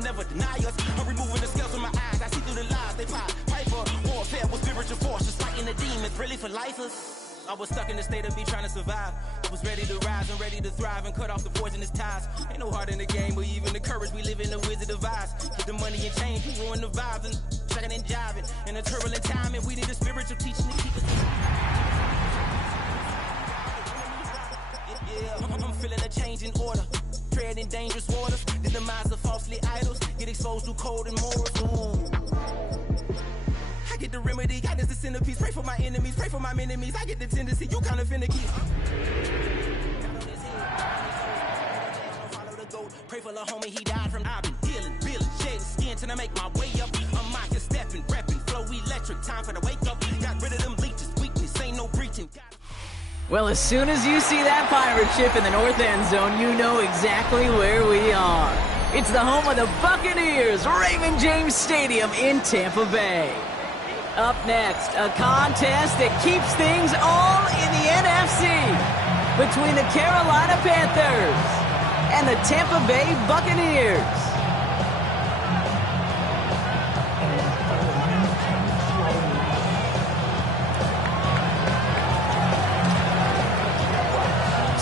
can never deny us. I'm removing the scales from my eyes. I see through the lies they pie. Fight for warfare with spiritual forces, fighting the demons, really for lifers. I was stuck in the state of me trying to survive. I was ready to rise and ready to thrive and cut off the poisonous ties. Ain't no heart in the game, but even the courage. We live in the wizard of Oz. Get the money and change, we ruin the vibes and checking and jiving. In a turbulent time, and we need a spiritual teaching to keep us. Yeah, I'm feeling a change in order. Treading dangerous waters. The demise of falsely idols. Get exposed to cold and morals. I get the remedy, God is the centerpiece. Pray for my enemies, pray for my enemies. I get the tendency, you kind of finicky. Follow the goat, pray for the homie, he died from. I've been dealing, shedding skin till I make my way up. I'm mocking, stepping, repping, flow electric. Time for the wake up. Got rid of them leeches, weakness, ain't no breaching. Well, as soon as you see that pirate ship in the north end zone, you know exactly where we are. It's the home of the Buccaneers, Raymond James Stadium in Tampa Bay. Up next, a contest that keeps things all in the NFC between the Carolina Panthers and the Tampa Bay Buccaneers.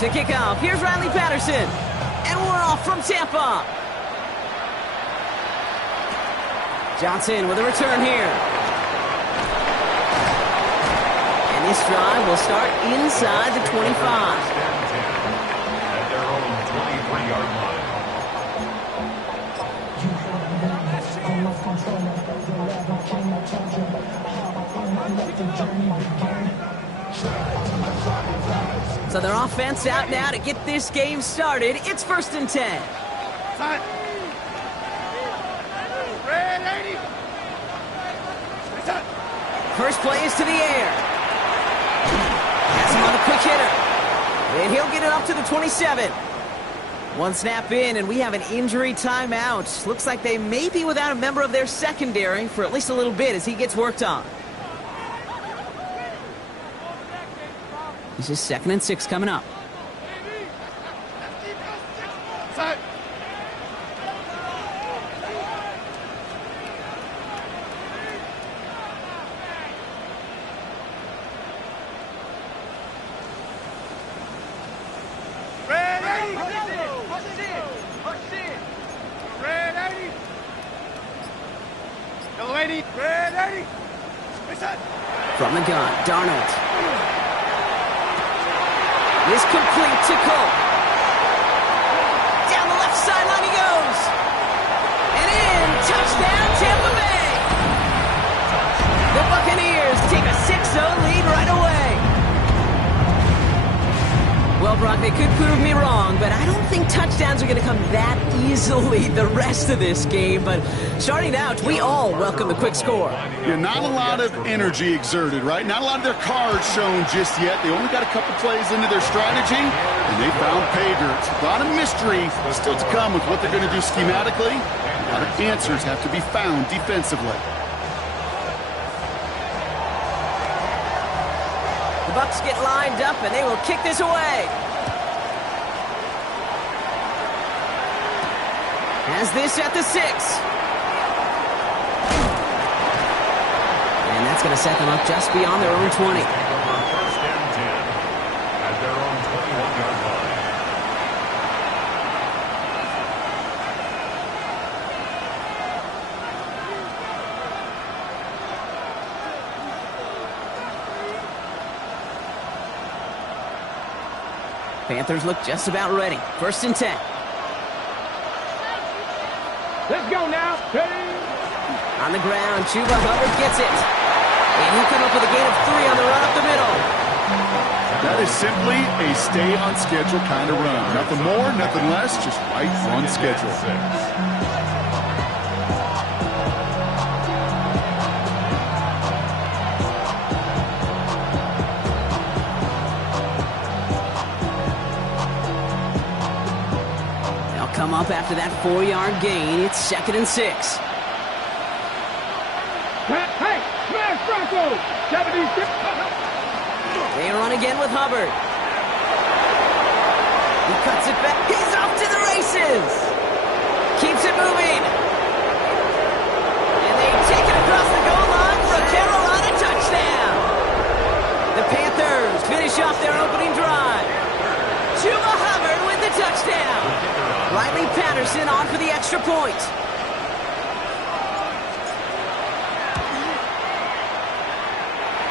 To kick off, here's Riley Patterson, and we're off from Tampa. Johnson with a return here. This drive will start inside the 25. At their own 23-yard line. So their offense out now to get this game started. It's 1st and 10. First play is to the air. Has him on the quick hitter. And he'll get it up to the 27. One snap in, and we have an injury timeout. Looks like they may be without a member of their secondary for at least a little bit as he gets worked on. This is 2nd and 6 coming up. From the gun, Darnold. Is complete to Cole. Down the left sideline he goes. And in, touchdown Tampa Bay. The Buccaneers take a 6-0 lead right away. Well, Brock, they could prove me wrong, but I don't think touchdowns are going to come that easily the rest of this game. But starting out, we all welcome the quick score. Yeah, not a lot of energy exerted, right? Not a lot of their cards shown just yet. They only got a couple plays into their strategy, and they found pay dirt. A lot of mystery still to come with what they're going to do schematically. A lot of answers have to be found defensively. The Bucs get lined up, and they will kick this away. Has this at the 6. And that's going to set them up just beyond their own 20. 1st and 10 at their own 21-yard line. Panthers look just about ready. 1st and 10. Let's go now. On the ground, Chuba Hubbard gets it. And he'll come up with a gain of 3 on the run up the middle. That is simply a stay on schedule kind of run. Nothing more, nothing less, just right on schedule. They'll come up after that 4-yard gain. It's 2nd and 6. Hey, smash Bronco! 76. They run again with Hubbard. He cuts it back. He's off to the races. Keeps it moving. Patterson on for the extra point.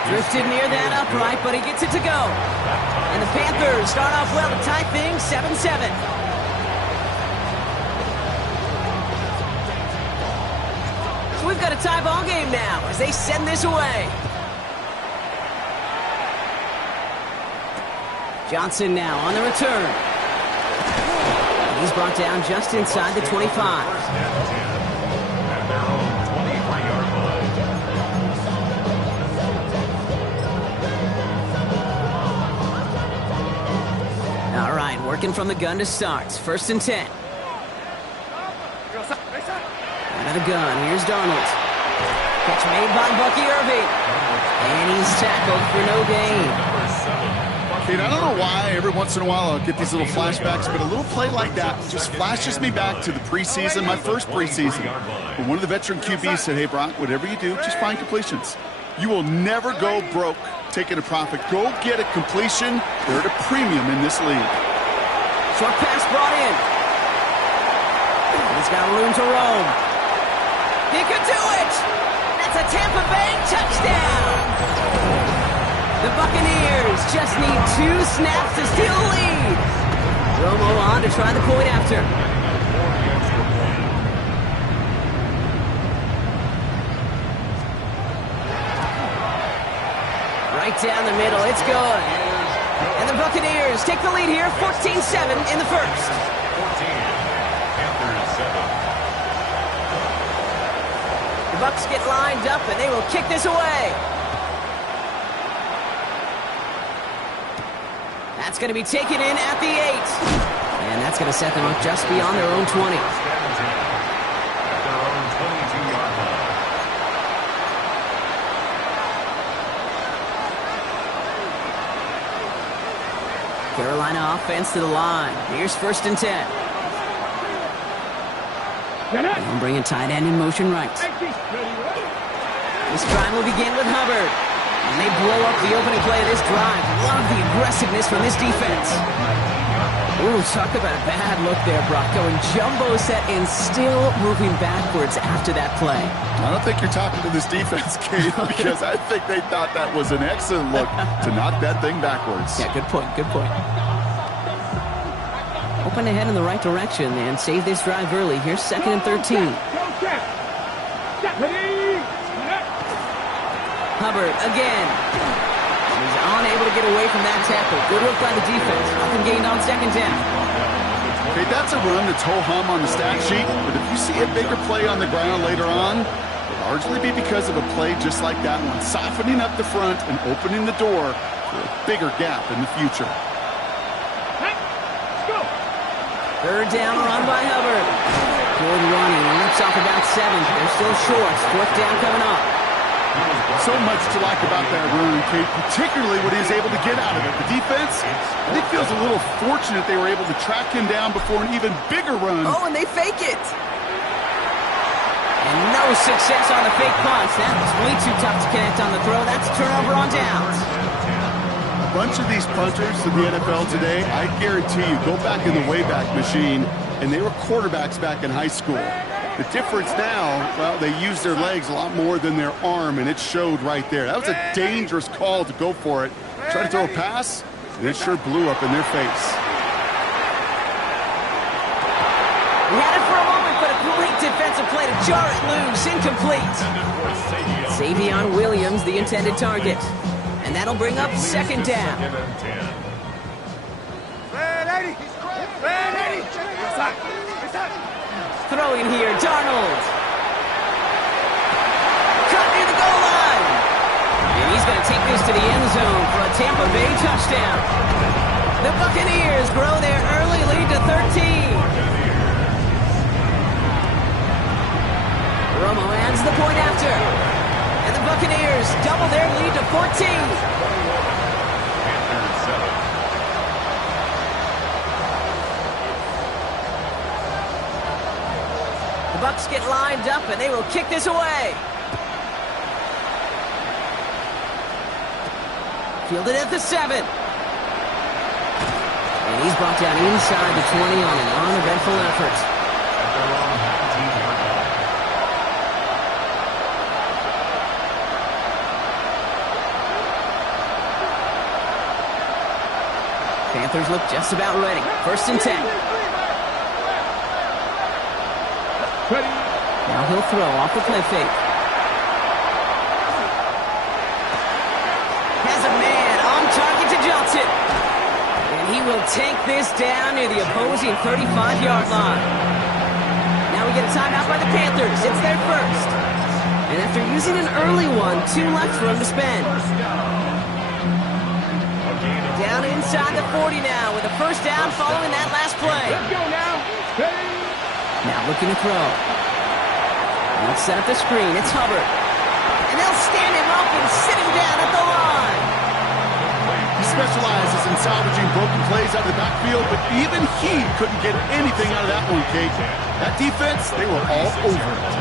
Drifted near that upright, but he gets it to go. And the Panthers start off well to tie things 7-7. So we've got a tie ball game now as they send this away. Johnson now on the return. He's brought down just inside the 25. First and 10 at their own 23-yard line. All right, working from the gun to start. First and 10. Out of the gun, here's Darnold. Catch made by Bucky Irving. And he's tackled for no gain. I don't know why every once in a while I'll get these little flashbacks, but a little play like that just flashes me back to the preseason, my first preseason. When one of the veteran QBs said, hey, Brock, whatever you do, just find completions. You will never go broke taking a profit. Go get a completion. They're at a premium in this league. Short pass brought in. He's got room to roam. He could do it! That's a Tampa Bay touchdown! The Buccaneers just need 2 snaps to steal the lead. Romo on to try the point after. Right down the middle, it's good. And the Buccaneers take the lead here, 14-7 in the first. 14, Panthers 7. The Bucs get lined up and they will kick this away. That's going to be taken in at the 8. And that's going to set them up just beyond their own 20. First and 10 at their own 22-yard line. Carolina offense to the line. Here's first and 10. And bringing tight end in motion right. This drive will begin with Hubbard. And they blow up the opening play of this drive. Love the aggressiveness from this defense. Ooh, talk about a bad look there, Brock. Going jumbo set and still moving backwards after that play. I don't think you're talking to this defense, Kate, because I think they thought that was an excellent look to knock that thing backwards. Yeah, good point, good point. Open ahead in the right direction and save this drive early. Here's second and 13. Hubbard again. He's unable to get away from that tackle. Good work by the defense. Nothing gained on second down. Okay, that's a run that's ho-hum on the stat sheet, but if you see a bigger play on the ground later on, it'll largely be because of a play just like that one, softening up the front and opening the door for a bigger gap in the future. Third down run by Hubbard. Good running. Rips off about 7. They're still short. Fourth down coming up. So much to like about that run, Kate, particularly what he was able to get out of it. The defense, I think, feels a little fortunate they were able to track him down before an even bigger run. Oh, and they fake it. And no success on the fake punch. That was way too tough to connect on the throw. That's a turnover on downs. A bunch of these punters in the NFL today, I guarantee you, go back in the Wayback Machine, and they were quarterbacks back in high school. The difference now, well, they use their legs a lot more than their arm, and it showed right there. That was a dangerous call to go for it. Try to throw a pass, and it sure blew up in their face. We had it for a moment, but a great defensive play to jar it loose. Incomplete. Savion Williams, the intended target. And that'll bring up second down. Throwing here, Darnold. Cut near the goal line. And he's going to take this to the end zone for a Tampa Bay touchdown. The Buccaneers grow their early lead to 13. Romo adds the point after. And the Buccaneers double their lead to 14. The Bucs get lined up, and they will kick this away. Fielded at the 7. And he's brought down inside the 20 on an uneventful effort. their own 19-yard line. Panthers look just about ready. 1st and 10. Now he'll throw off the play fake. Has a man on target to Johnson. And he will take this down near the opposing 35-yard line. Now we get a timeout by the Panthers. It's their first. And after using an early one, 2 left for him to spend. Down inside the 40 now with a 1st down following that last play. Let's go now. Now looking to throw. They'll set up the screen. It's Hubbard. And they'll stand him up and sit him down at the line. He specializes in salvaging broken plays out of the backfield, but even he couldn't get anything out of that one, Kate. That defense, they were all over it.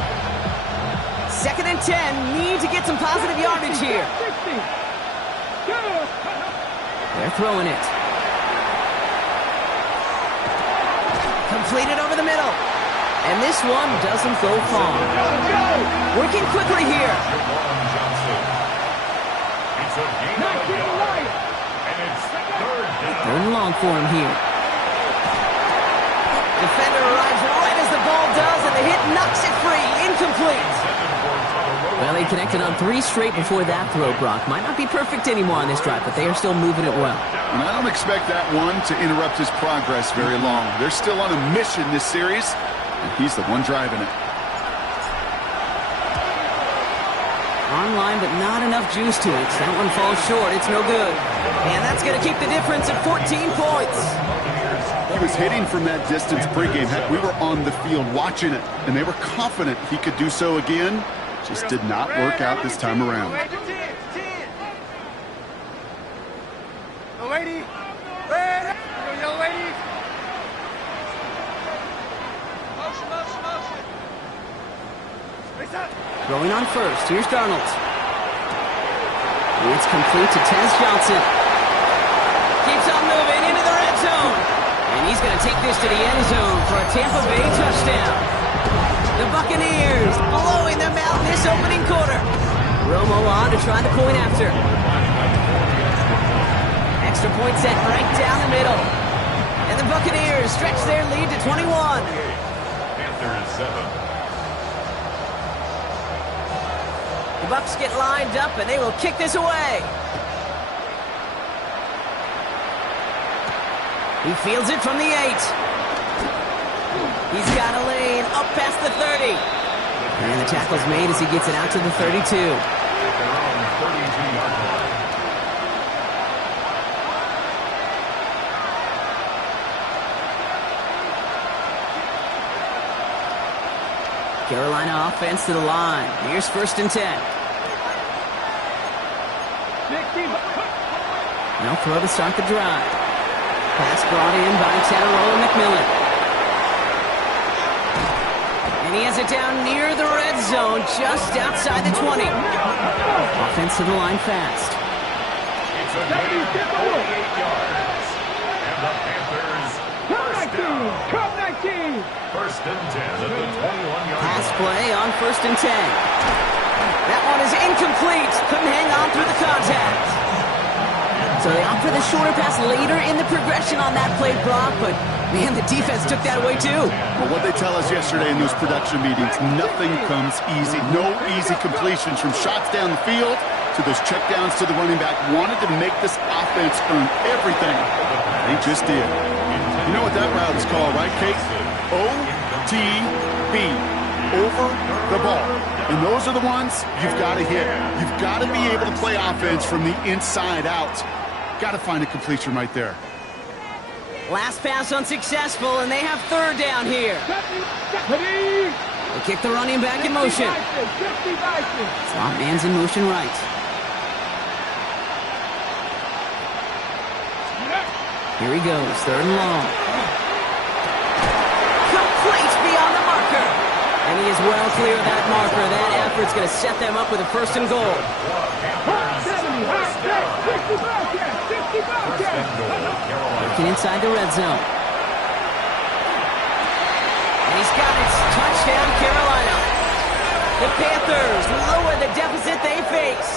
2nd and 10. Need to get some positive yardage here. 60. Go. They're throwing it. Completed over the middle. And this one doesn't go far. Working quickly here. It's a gain of a yard. And it's 3rd down. 3rd and long for him here. Defender arrives right as the ball does, and the hit knocks it free. Incomplete. Well, they connected on 3 straight before that throw, Brock. Might not be perfect anymore on this drive, but they are still moving it well. And I don't expect that one to interrupt his progress very long. They're still on a mission this series, and he's the one driving it. Online, but not enough juice to it. That one falls short. It's no good. And that's going to keep the difference at 14 points. He was hitting from that distance pregame. Heck, we were on the field watching it, and they were confident he could do so again. Just did not work out this time around. Throwing on 1st. Here's Darnold. It's complete to Tez Johnson. Keeps on moving into the red zone. And he's going to take this to the end zone for a Tampa Bay touchdown. The Buccaneers blowing them out this opening quarter. Romo on to try the point after. Extra point set right down the middle. And the Buccaneers stretch their lead to 21. Panthers 7. The Bucs get lined up, and they will kick this away. He fields it from the 8. He's got a lane up past the 30. And the tackle's made as he gets it out to the 32. Their own 32-yard line. Carolina offense to the line. Here's 1st and 10. Now throw to start the drive. Pass brought in by Tannarolo McMillan. And he has it down near the red zone, just outside the 20. Offense to the line fast. It's a gain of 48 yards. And the Panthers first down. 1st and 10 at the 21-yard Pass line. play on 1st and 10. That one is incomplete. Couldn't hang on through the contact. So they opt for the shorter pass later in the progression on that play, Brock, but man, the defense took that away too. Well, what they tell us yesterday in those production meetings, nothing comes easy. No easy completions from shots down the field to those checkdowns to the running back. Wanted to make this offense earn everything. They just did. You know what that route is called, right, Kate? OTB. Over the ball. And those are the ones you've got to hit. You've got to be able to play offense from the inside out. Got to find a completion right there. Last pass unsuccessful, and they have 3rd down here. They kick the running back in motion. Slot man's in motion right. Here he goes, 3rd and long. Complete beyond the marker. And he is well clear of that marker. That effort's going to set them up with a 1st and goal. Looking inside the red zone. He's got it. Touchdown, Carolina. The Panthers lower the deficit they face.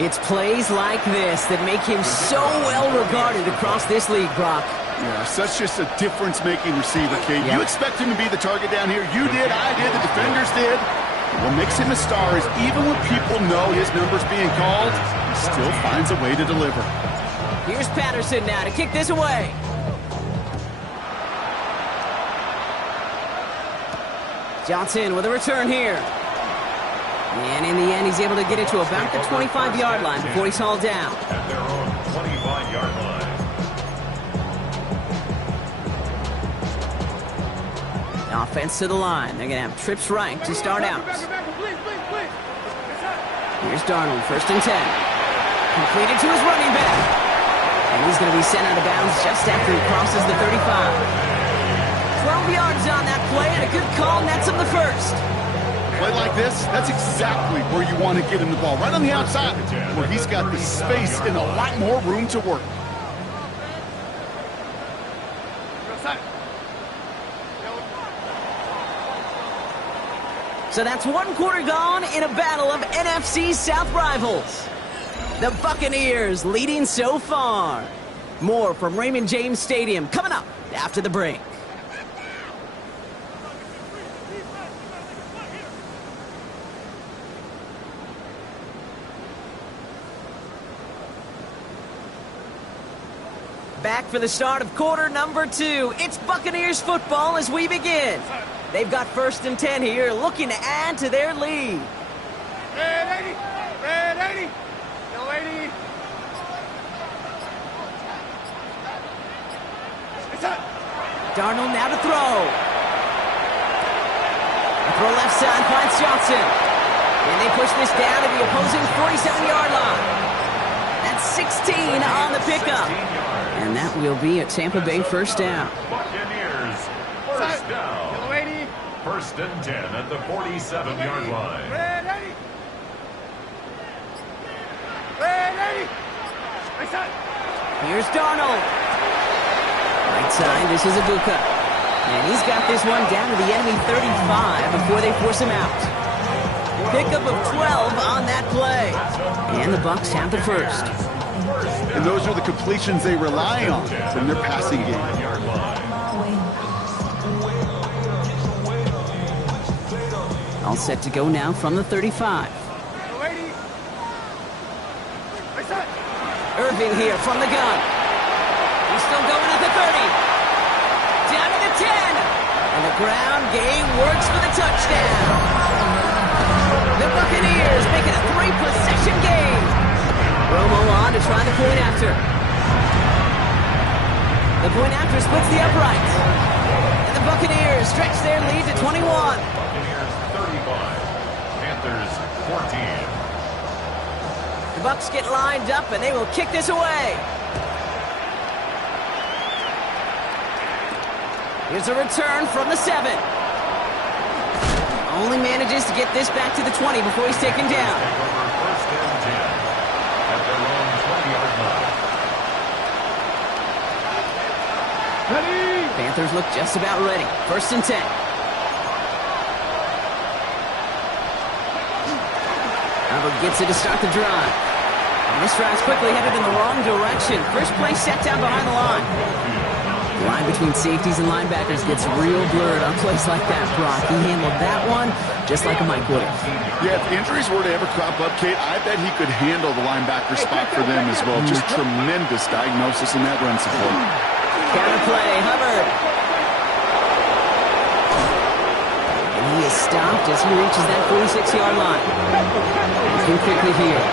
It's plays like this that make him so well regarded across this league, Brock. Yeah, such just a difference-making receiver, Kate. Yep. You expect him to be the target down here. You did, I did, the defenders did. What makes him a star is even when people know his number's being called, he still finds a way to deliver. Here's Patterson now to kick this away. Johnson with a return here. And in the end, he's able to get it to about the 25-yard line before he's hauled down. At their own 25-yard line. Offense to the line. They're going to have trips right to start out. Here's Darnold, 1st and 10. Completed to his running back. And he's going to be sent out of bounds just after he crosses the 35. 12 yards on that play, and a good call nets him the first. Play like this, that's exactly where you want to get him the ball. Right on the outside, where he's got the space and a lot more room to work. So that's 1 quarter gone in a battle of NFC South rivals. The Buccaneers leading so far. More from Raymond James Stadium coming up after the break. Back for the start of quarter number 2. It's Buccaneers football as we begin. They've got 1st and 10 here, looking to add to their lead. Red 80! Red 80! No 80! It's up! Darnold now to throw. A throw left side finds Johnson. And they push this down to the opposing 47-yard line. That's 16 on the pickup. And that will be a Tampa Bay 1st down. Buccaneers, 1st down. No 80! 1st and 10 at the 47-yard line. Red 80! Red 80! It's up! Here's Darnold. Right side, this is Aguka. And he's got this one down to the enemy 35 before they force him out. Pickup of 12 on that play. And the Bucs have the 1st. And those are the completions they rely on from their passing game. All set to go now from the 35. Irving here from the gun. He's still going at the 30. Down to the 10. And the ground game works for the touchdown. The Buccaneers make it a 3-possession game. Romo on to try the point after. The point after splits the upright. And the Buccaneers stretch their lead to 21. Buccaneers 35, Panthers 14. The Bucs get lined up and they will kick this away. Here's a return from the 7. Only manages to get this back to the 20 before he's taken down. 1st and 10 at their own 20-yard line. Ready! Panthers look just about ready. 1st and 10. Hubbard gets it to start the drive. And this drive's quickly headed in the wrong direction. First play set down behind the line. The line between safeties and linebackers gets real blurred on plays like that, Brock. He handled that one just like a Mike would have. Yeah, if injuries were to ever crop up, Kate, I bet he could handle the linebacker spot for them as well. Just tremendous diagnosis in that run support. Counter play, Hubbard. And he is stopped as he reaches that 46-yard line. Looking quickly here.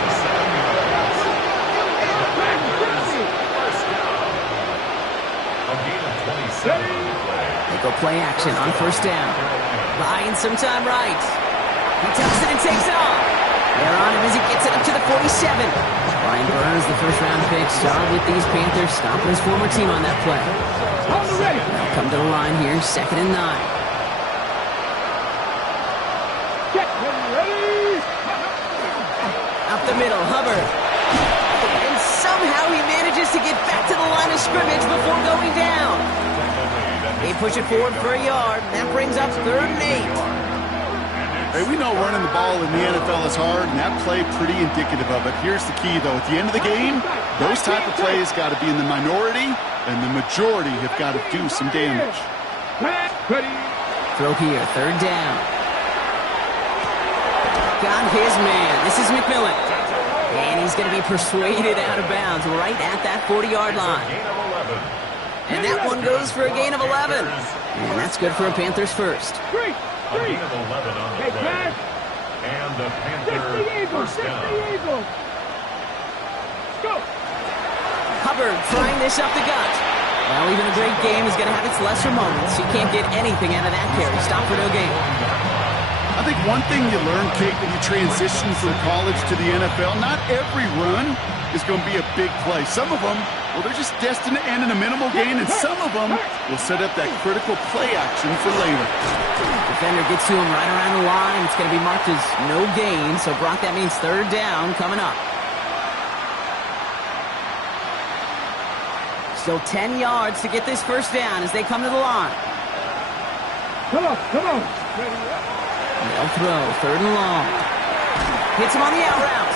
They go play action on 1st down. Buying some time right. He tucks it and takes off. They're on him as he gets it up to the 47. Brian Burns, the 1st-round pick, started with these Panthers, stopping his former team on that play. They'll come to the line here, 2nd and 9. Get ready! Up the middle, Hubbard. And somehow he manages to get back to the line of scrimmage before going down. A push it forward for a yard. That brings up 3rd and 8. Hey, we know running the ball in the NFL is hard, and that play pretty indicative of it. Here's the key, though. At the end of the game, those type of plays got to be in the minority, and the majority have got to do some damage. Throw here, 3rd down. Got his man. This is McMillan. And he's going to be persuaded out of bounds right at that 40-yard line. And that one goes for a gain of 11. And that's good for a Panthers first. A gain of 11 on the play. And the Panther first down. Hubbard trying this up the gut. Well, even a great game is going to have its lesser moments. You can't get anything out of that carry. Stop for no gain. I think one thing you learn, Kate, when you transition from college to the NFL, not every run is going to be a big play. Some of them, well, they're just destined to end in a minimal gain, and some of them will set up that critical play action for later. Defender gets to him right around the line. It's going to be marked as no gain, so Brock, that means 3rd down coming up. Still 10 yards to get this first down as they come to the line. Come on. They'll throw, 3rd and long. Hits him on the out route.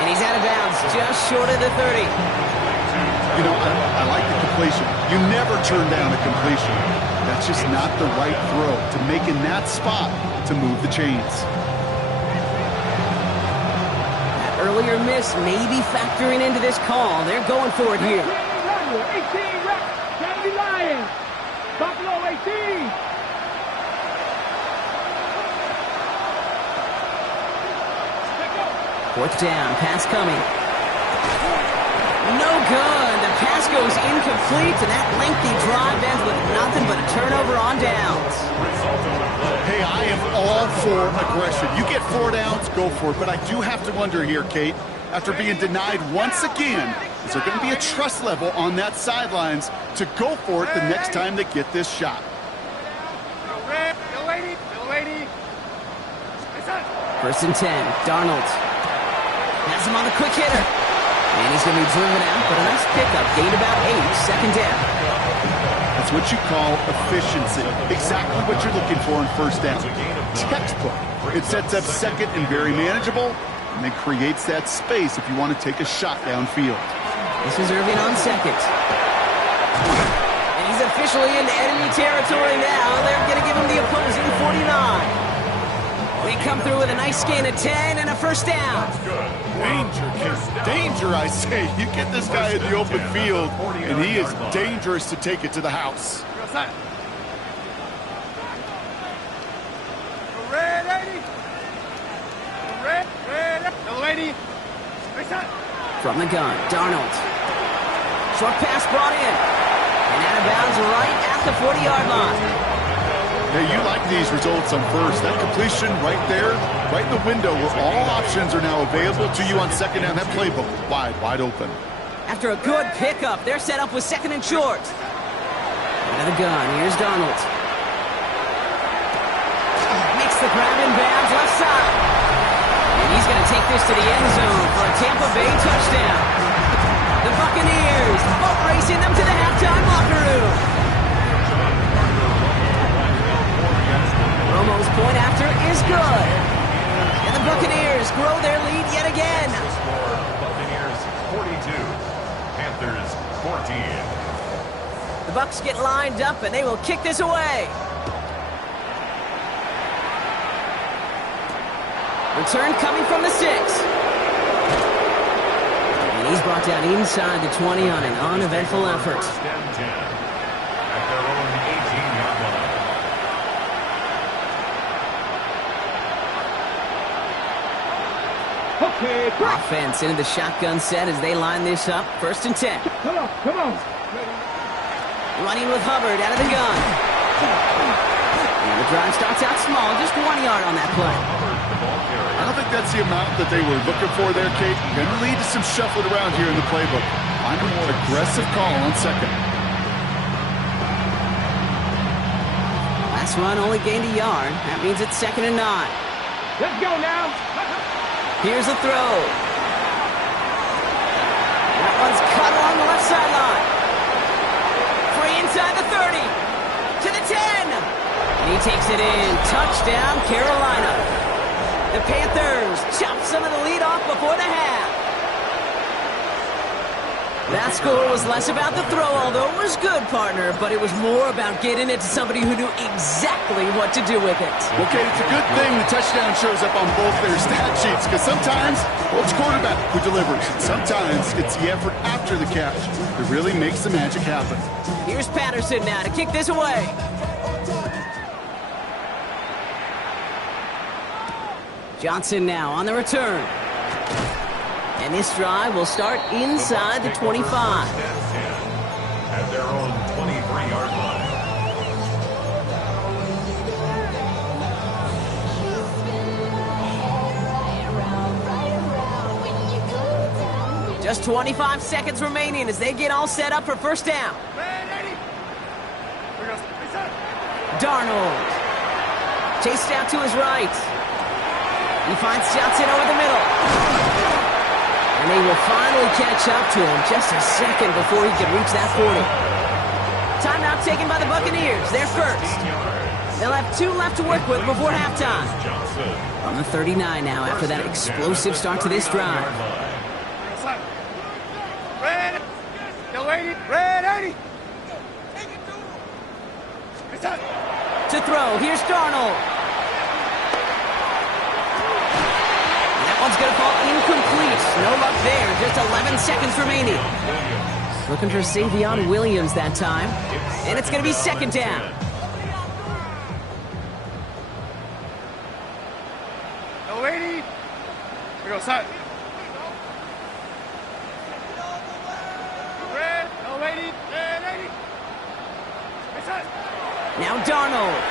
And he's out of bounds, just short of the 30. You know, I like the completion. You never turn down a completion. That's just not the right throw to make in that spot to move the chains. That earlier miss may be factoring into this call. They're going for it here. 18 reps, Kennedy Lions. Buffalo 18. Fourth down, pass coming. No good. The pass goes incomplete, and that lengthy drive ends with nothing but a turnover on downs. Hey, I am all for aggression. You get 4 downs, go for it. But I do have to wonder here, Kate, after being denied once again, is there going to be a trust level on that sidelines to go for it the next time they get this shot? Bill Lady. 1st and 10, Darnold. Has him on the quick hitter. And he's going to be driven out, but a nice pickup. Gained about 8, 2nd down. That's what you call efficiency. Exactly what you're looking for in 1st down. Textbook. It sets up 2nd and very manageable, and it creates that space if you want to take a shot downfield. This is Irving on 2nd. And he's officially into enemy territory now. They're going to give him the opposing 49. They come through with a nice gain of 10 and a 1st down. Danger, kid. Danger, I say. You get this guy in the open field, and he is dangerous to take it to the house. Red 80. From the gun, Darnold. Short pass brought in. And out of bounds right at the 40-yard line. Hey, you like these results on 1st. That completion right there, right in the window where all options are now available to you on 2nd down. That playbook wide open. After a good pickup, they're set up with 2nd and short. Out of the gun, here's Darnold. Makes the grab in bounds, left side. And he's going to take this to the end zone for a Tampa Bay touchdown. The Buccaneers boat racing them to the halftime locker room. Romo's point after is good. And the Buccaneers grow their lead yet again. Buccaneers 42, Panthers 14. The Bucs get lined up and they will kick this away. Return coming from the 6. And he's brought down inside the 20 on an uneventful effort. First and 10 at their own 18-yard line. Okay, Offense into the shotgun set as they line this up. 1st and 10. come on. Running with Hubbard out of the gun. And the drive starts out small, just 1 yard on that play. I don't think that's the amount that they were looking for there, Kate. Going to lead to some shuffling around here in the playbook. Find a more aggressive call on 2nd. Last run only gained a yard. That means it's 2nd and 9. Let's go now. Here's the throw. That one's cut along the left sideline. Free inside the 30. takes it in. Touchdown, Carolina. The Panthers chop some of the lead off before the half. That score was less about the throw, although it was good, partner, but it was more about getting it to somebody who knew exactly what to do with it. Okay, it's a good thing the touchdown shows up on both their stat sheets, because sometimes, well, it's quarterback who delivers. Sometimes it's the effort after the catch that really makes the magic happen. Here's Patterson now to kick this away. Johnson now on the return. And this drive will start inside the 25. At their own 23-yard line. Just 25 seconds remaining as they get all set up for first down. Darnold. Chased out to his right. He finds Johnson over the middle. And they will finally catch up to him just a second before he can reach that 40. Timeout taken by the Buccaneers. They're first. They'll have 2 left to work with before halftime. On the 39 now after that explosive start to this drive. Red 80. To throw, here's Darnold. One's going to fall incomplete. No luck there. Just 11 seconds remaining. Looking for Savion Williams that time. And it's going to be second down. No lady. We go side. Red, no lady. Red 80. Now Darnold.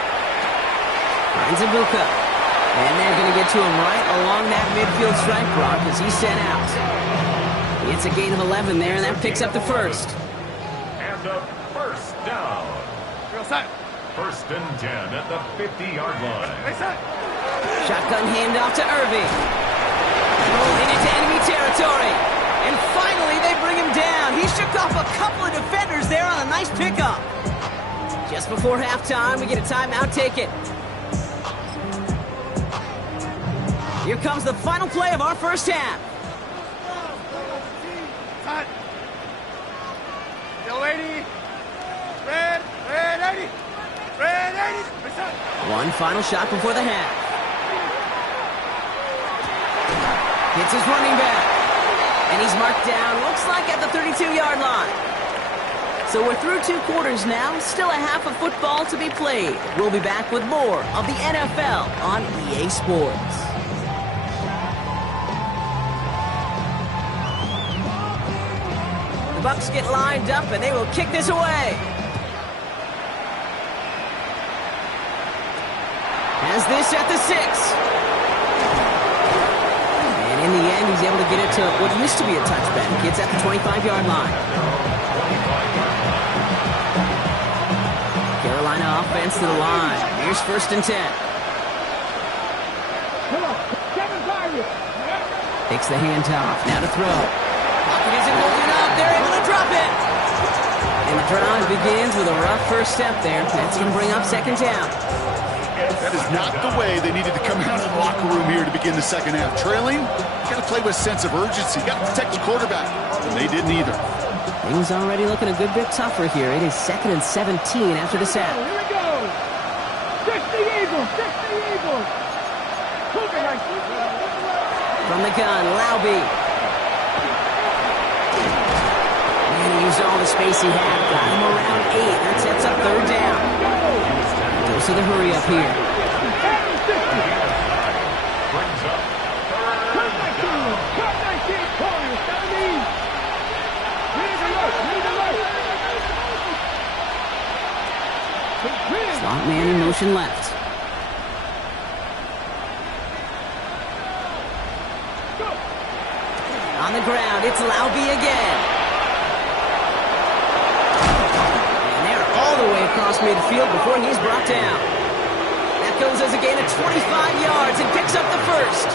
Finds Ibuka. And they're going to get to him right along that midfield strike block as he's sent out. It's a gain of 11 there, and that picks up the first. And a first down. First and 10 at the 50-yard line. Shotgun handoff to Irving. Rolling into enemy territory. And finally, they bring him down. He shook off a couple of defenders there on a nice pickup. Just before halftime, we get a timeout taken. Here comes the final play of our first half. Red 80. One final shot before the half. Hits his running back. And he's marked down, looks like at the 32-yard line. So we're through 2 quarters now. Still a half of football to be played. We'll be back with more of the NFL on EA Sports. The Bucs get lined up, and they will kick this away. Has this at the 6. And in the end, he's able to get it to what used to be a touchback. It's at the 25-yard line. Carolina offense to the line. Here's first and 10. Takes the handoff. Now to throw. Pocket isn't holding up. They're able to drop it. And the drive begins with a rough first step there. That's going to bring up second down. That is not the way they needed to come out of the locker room here to begin the second half. Trailing, you got to play with a sense of urgency. You got to protect your quarterback. And they didn't either. Things already looking a good bit tougher here. It is 2nd and 17 after the sack. Here we go. 60 Eagles. From the gun, Laube. And he used all the space he had. Got him around 8. That sets up third down. Goes to the hurry up here. Slot man in motion left. On the ground, it's Laube again. And they're all the way across midfield before he's brought down. That goes as a gain of 25 yards and picks up the first.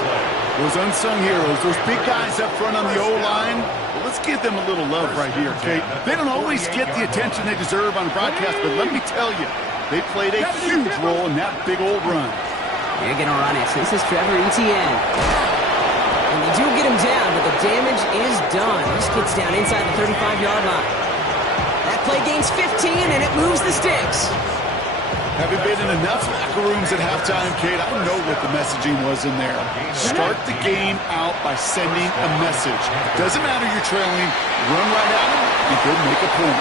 Those unsung heroes, those big guys up front on the O-line, well, let's give them a little love right here, okay? They don't always get the attention they deserve on broadcast, but let me tell you, They played a huge role in that big old run. They're going to run it. This is Trevor Etienne. And they do get him down, but the damage is done. This gets down inside the 35-yard line. That play gains 15, and it moves the sticks. Having been in enough locker rooms at halftime, Kate, I know what the messaging was in there. Start the game out by sending a message. Doesn't matter you're trailing. Run right at him, and go make a point.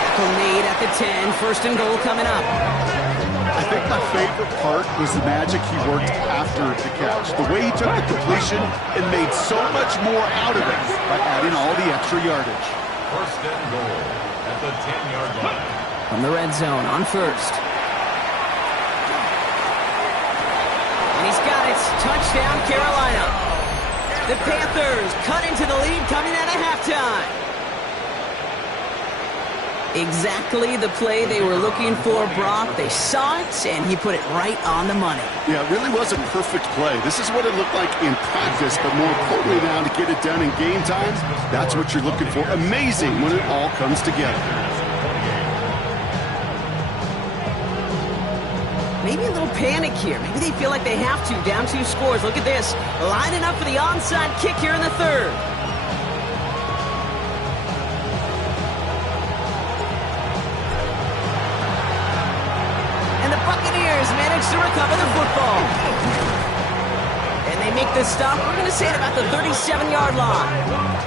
Tackle made at the 10. First and goal coming up. I think my favorite part was the magic he worked after the catch. The way he took the completion and made so much more out of it by adding all the extra yardage. First and goal at the 10-yard line. From the red zone on first. And he's got it. Touchdown, Carolina. The Panthers cut into the lead coming out of halftime. Exactly the play they were looking for, Brock. They saw it, and he put it right on the money. Yeah, it really was a perfect play. This is what it looked like in practice, but more importantly now to get it done in game time, that's what you're looking for. Amazing when it all comes together. Maybe a little panic here. Maybe they feel like they have to. Down 2 scores. Look at this. Lining up for the onside kick here in the third. And the Buccaneers manage to recover the football. And they make the stop. We're going to say it about the 37-yard line.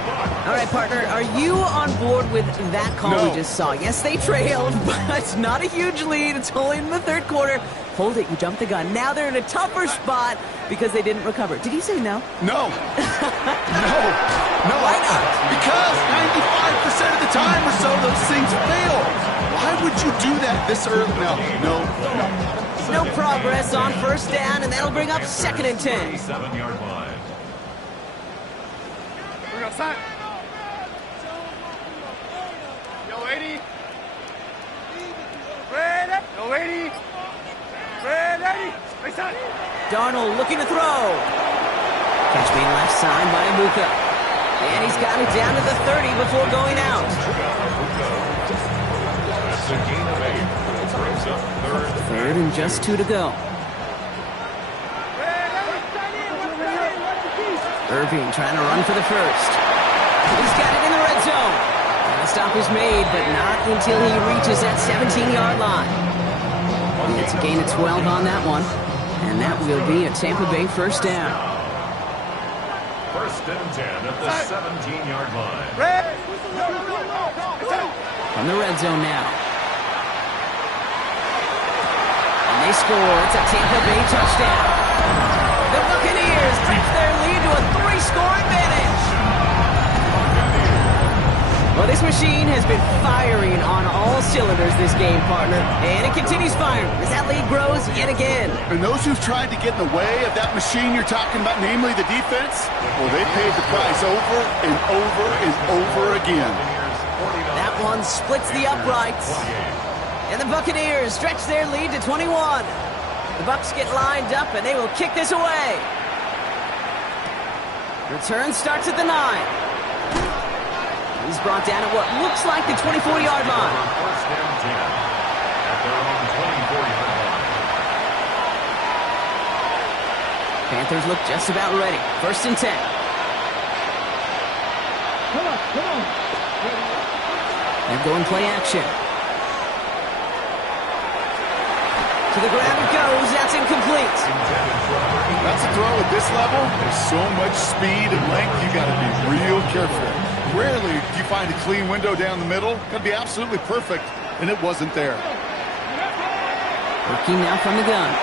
All right, partner, are you on board with that call we just saw? Yes, they trailed, but it's not a huge lead. It's only in the third quarter. Hold it, you jumped the gun. Now they're in a tougher spot because they didn't recover. Did he say no? No. No. Why not? Because 95% of the time or so, those things fail. Why would you do that this early? No. No progress on first down, and that'll bring up 2nd and 10. 7-yard line. We're outside. Yo, 80. Ready. Yo, 80. Ready. Right side. Darnold looking to throw. Catch being left side by Ibuka. And he's got it down to the 30 before going out. That's a gain of 8. Brings up third and just 2 to go. Irving trying to run for the first. He's got it in the red zone. And the stop is made, but not until he reaches that 17-yard line. It's a gain of 12 on that one. And that will be a Tampa Bay first down. First and 10 at the 17-yard line. From the red zone now. And they score. It's a Tampa Bay touchdown. The Buccaneers stretch their lead to a 3-score advantage. Well, this machine has been firing on all cylinders this game, partner. And it continues firing as that lead grows yet again. And those who've tried to get in the way of that machine you're talking about, namely the defense, well, they paid the price over and over and over again. That one splits the uprights. And the Buccaneers stretch their lead to 21. The Bucs get lined up, and they will kick this away. Return starts at the 9. He's brought down at what looks like the 24-yard line. First and 10 at their own 24-yard line. Panthers look just about ready. First and 10. Come on. They're going play action. To the ground it goes. That's incomplete. That's a throw at this level. There's so much speed and length, you got to be real careful. Rarely do you find a clean window down the middle. Got to be absolutely perfect, and it wasn't there. Working now from the gun.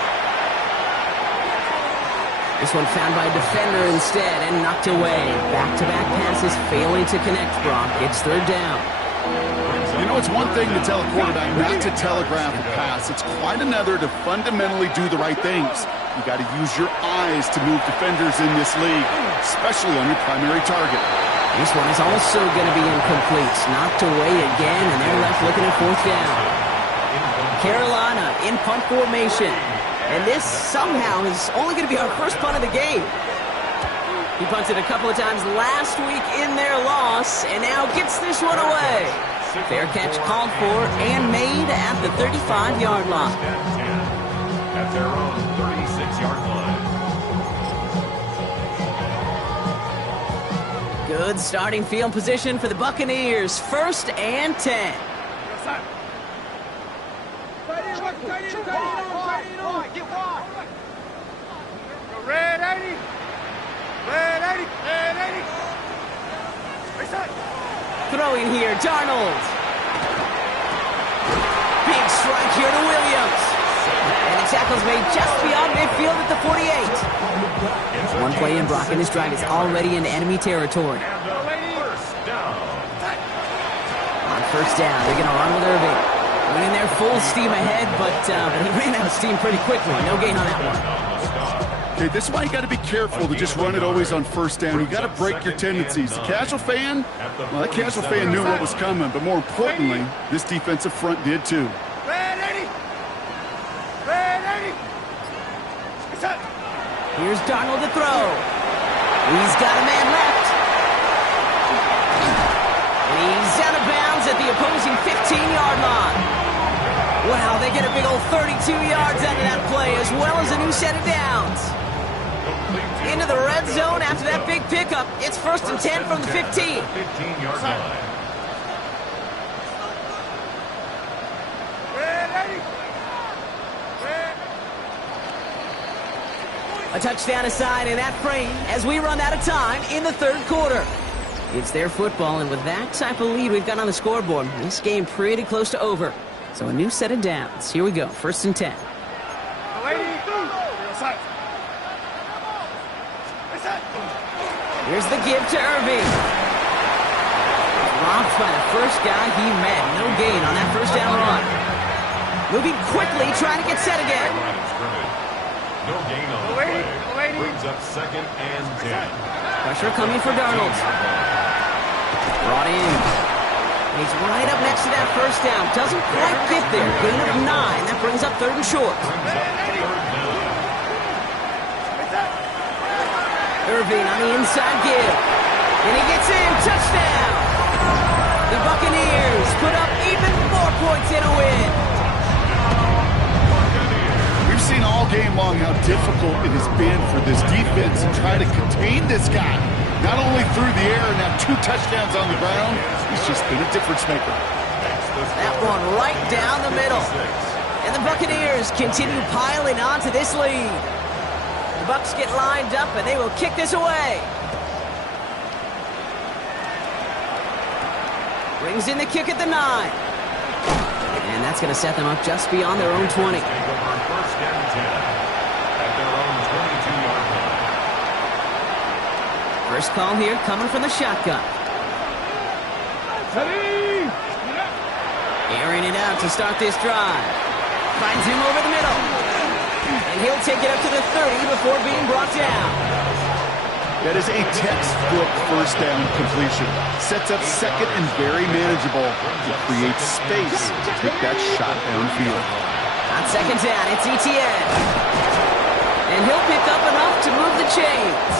This one found by a defender instead and knocked away. Back-to-back passes failing to connect, Brock. It's third down. You know, it's one thing to tell a quarterback not to telegraph a pass. It's quite another to fundamentally do the right things. You got to use your eyes to move defenders in this league, especially on your primary target. This one is also going to be incomplete. Knocked away again, and they're left looking at fourth down. Carolina in punt formation. And this somehow is only going to be our first punt of the game. He punted a couple of times last week in their loss, and now gets this one away. Fair catch called for and made at the 35-yard line. At their own 36-yard line. Good starting field position for the Buccaneers. 1st and 10. Red 80. Red 80. Red 80. Throwing here, Darnold. Big strike here to Williams. And the tackle's made just beyond midfield at the 48. One play in, Brock, and his drive is already into enemy territory. On 1st down, they're going to run with Irving. Running there full steam ahead, but he ran out of steam pretty quickly. No gain on that one. Okay, this is why you got to be careful to just run it always on 1st down. You got to break your tendencies. The casual fan, well, that casual fan knew what was coming, but more importantly, this defensive front did too. Red 80. Red 80. Here's Darnold to throw. He's got a man left. And he's out of bounds at the opposing 15-yard line. Wow, they get a big old 32 yards out of that play, as well as a new set of downs. Into the red zone after that big pickup. It's 1st and 10 from the 15. 15-yard line. A touchdown aside in that frame as we run out of time in the 3rd quarter. It's their football, and with that type of lead we've got on the scoreboard, this game pretty close to over. So a new set of downs. Here we go, 1st and 10. Here's the give to Irving. Robbed by the first guy he met. No gain on that 1st down run. Moving quickly, trying to get set again. No gain on the play. Brings up 2nd and 10. Pressure coming for Darnold. Brought in. He's right up next to that 1st down. Doesn't quite get there. Gain of 9. That brings up 3rd and short. Irving on the inside give. And he gets in. Touchdown. The Buccaneers put up even more points in a win. We've seen all game long how difficult it has been for this defense to try to contain this guy. Not only through the air and have 2 touchdowns on the ground, he's just been a difference maker. That one right down the middle. And the Buccaneers continue piling on to this lead. The Bucs get lined up and they will kick this away. Brings in the kick at the 9. And that's going to set them up just beyond their own 20. 1st and 10 at their own 22-yard line. First call here coming from the shotgun. Airing it out to start this drive. Finds him over the middle. And he'll take it up to the 30 before being brought down. That is a textbook 1st down completion. Sets up 2nd and very manageable to create space to take that shot downfield. On 2nd down, it's Etienne. And he'll pick up enough to move the chains.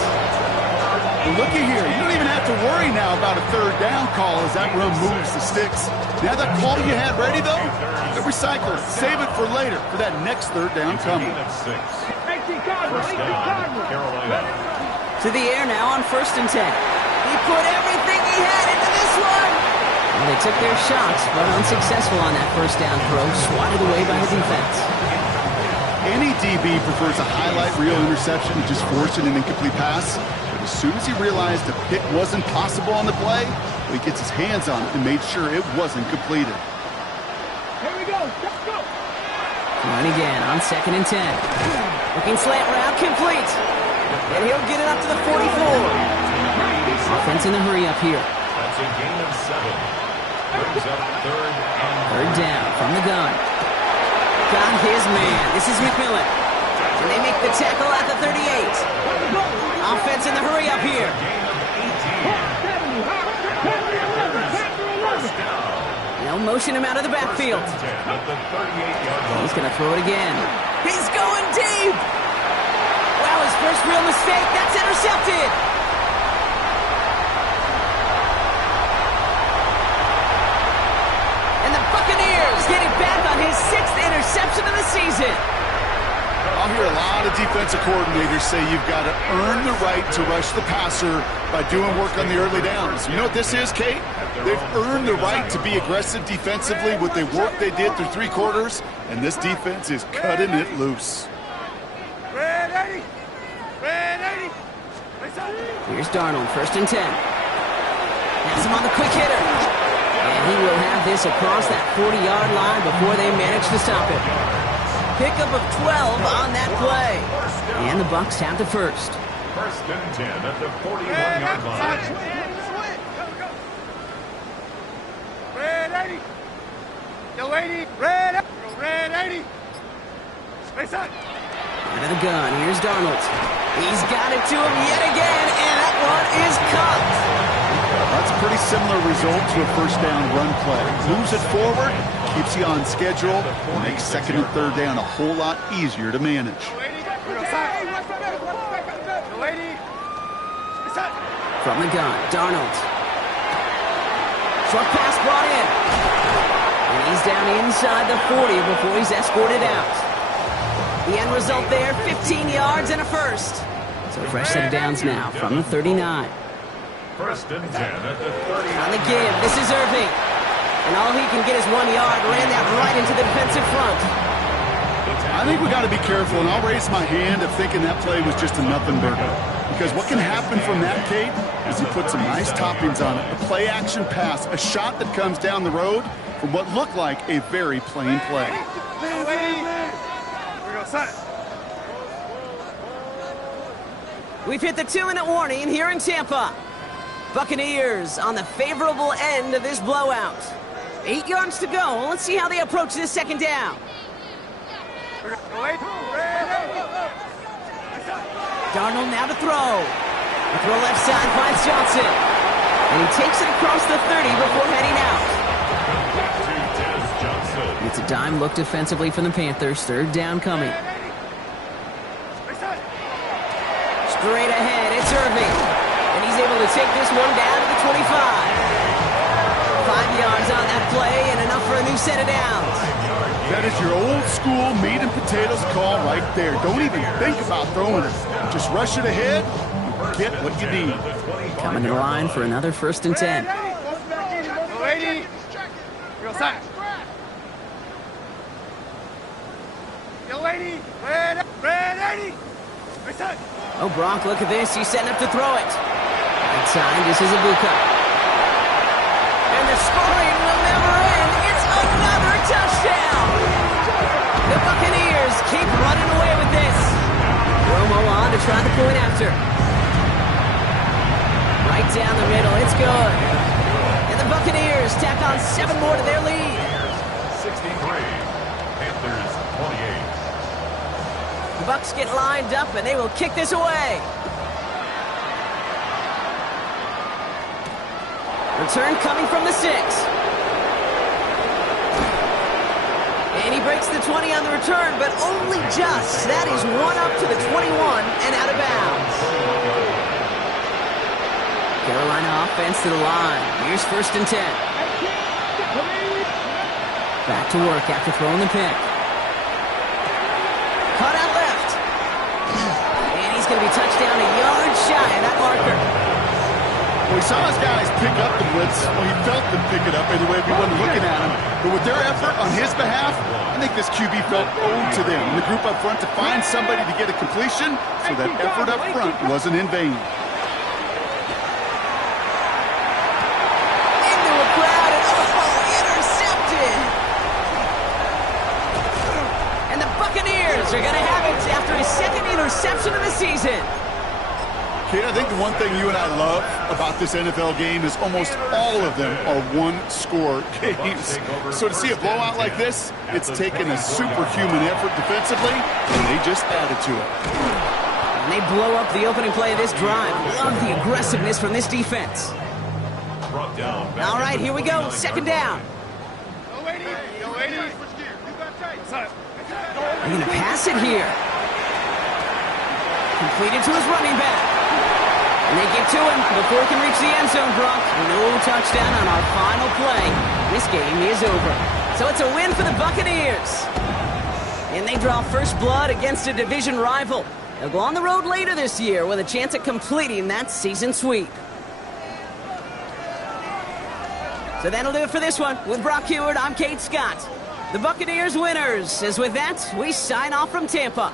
Well, looky here. You don't even have to worry now about a 3rd down call as that run moves the sticks. Now that call you had ready, though, recycle it. Save it for later for that next 3rd down coming. 6. 1st down, Carolina. To the air now on 1st and 10. He put everything he had into this one. Well, they took their shots, but unsuccessful on that 1st down throw. Swatted away by the defense. Any DB prefers a highlight reel interception to just forcing an incomplete pass. But as soon as he realized a pick wasn't possible on the play, he gets his hands on it and made sure it wasn't completed. Here we go. Let's go. Run again on 2nd and 10. Looking slant route, complete. And he'll get it up to the 44. Offense in the hurry up here. That's a gain of 7. Brings up 3rd and 3rd down from the gun. Got his man. This is McMillan. And they make the tackle at the 38. Offense in the hurry up here. They'll motion him out of the backfield. He's going to throw it again. He's going deep. Wow, his first real mistake. That's intercepted. lot of defensive coordinators say you've got to earn the right to rush the passer by doing work on the early downs. You know what this is, Kate? They've earned the right to be aggressive defensively with the work they did through 3 quarters, and this defense is cutting it loose. Here's Darnold, 1st and 10. Has him on the quick hitter. And he will have this across that 40-yard line before they manage to stop it. Pickup of 12 on that play. And the Bucs have the first. 1st and 10 at the 41-yard line. Red 80. Yo, 80. Red 80. Face up. Out of the gun, here's Darnold. He's got it to him yet again, and that one is caught. That's a pretty similar result to a 1st down run play. Moves it forward, keeps you on schedule, and makes 2nd and 3rd down a whole lot easier to manage. From the gun, Darnold. Short pass brought in. And he's down inside the 40 before he's escorted out. The end result there, 15 yards and a first. So fresh set of downs now from the 39. 1st and 10 at the 30. On the give, this is Irving. And all he can get is 1 yard, ran that right into the defensive front. I think we got to be careful, and I'll raise my hand of thinking that play was just a nothing burger. Because what can happen from that, Kate, is you put some nice toppings on it. A play-action pass, a shot that comes down the road from what looked like a very plain play. We've hit the 2-minute warning here in Tampa. Buccaneers on the favorable end of this blowout. 8 yards to go. Let's see how they approach this 2nd down. Darnold now to throw. The throw left side finds Johnson. And he takes it across the 30 before heading out. It's a dime look defensively from the Panthers. 3rd down coming. Straight ahead, it's Irving. And he's able to take this one down to the 25. 5 yards on that play and enough for a new set of downs. That is your old school meat and potatoes call right there. Don't even think about throwing it. Just rush it ahead and get what you need. Coming to the line for another 1st and 10. Oh, Bronk, look at this. He's setting up to throw it. Right side, this is Ibuka. And the scoring will never end. It's another touchdown. The Buccaneers keep running away with this. Romo on to try the point after. Right down the middle. It's good. And the Buccaneers tack on 7 more to their lead. 63. Panthers 28. The Bucs get lined up, and they will kick this away. Return coming from the 6. And he breaks the 20 on the return, but only just. That is one up to the 21 and out of bounds. Carolina offense to the line. Here's 1st and 10. Back to work after throwing the pick. Cut out left. And he's going to be touchdown a yard shy of that marker. Well, we saw his guys pick up the blitz. Well, he felt them pick it up anyway if he wasn't looking at him. But with their effort on his behalf, I think this QB felt owed to them. And the group up front to find somebody to get a completion, so that effort up front wasn't in vain. Into a crowd, and intercepted. And the Buccaneers are going to have it after his 2nd interception of the season. Kate, I think the one thing you and I love about this NFL game is almost all of them are one-score games. So to see a blowout like this, it's taken a superhuman effort defensively, and they just added to it. And they blow up the opening play of this drive. Love the aggressiveness from this defense. All right, here we go. 2nd down. They're going to pass it here. Completed to his running back. And they get to him before he can reach the end zone, Brock. No touchdown on our final play. This game is over. So it's a win for the Buccaneers. And they draw first blood against a division rival. They'll go on the road later this year with a chance at completing that season sweep. So that'll do it for this one. With Brock Huard, I'm Kate Scott. The Buccaneers winners. As with that, we sign off from Tampa.